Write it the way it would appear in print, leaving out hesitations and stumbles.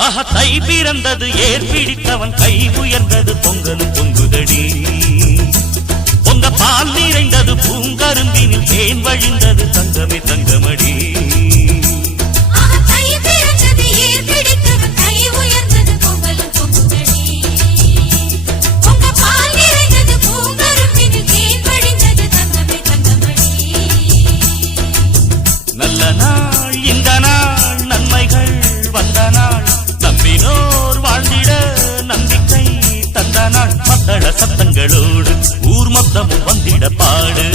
ஆஹா தை பிறந்தது ஏர் பிடித்தவன் கை உயர்ந்தது பொங்கலும் பொங்குதடி பொங்க பால் நிறைந்தது பூங்கரும்பினில் தேன் வழிந்தது தங்கமே தங்கமடி நல்ல நாள் இந்த நாள் நன்மைகள் வந்த நாள் நம்பினோர் வாழ்ந்திட நம்பிக்கை தந்த நாள் மத்தள சத்தங்களோடு ஊர் மொத்தமும் வந்திட பாடு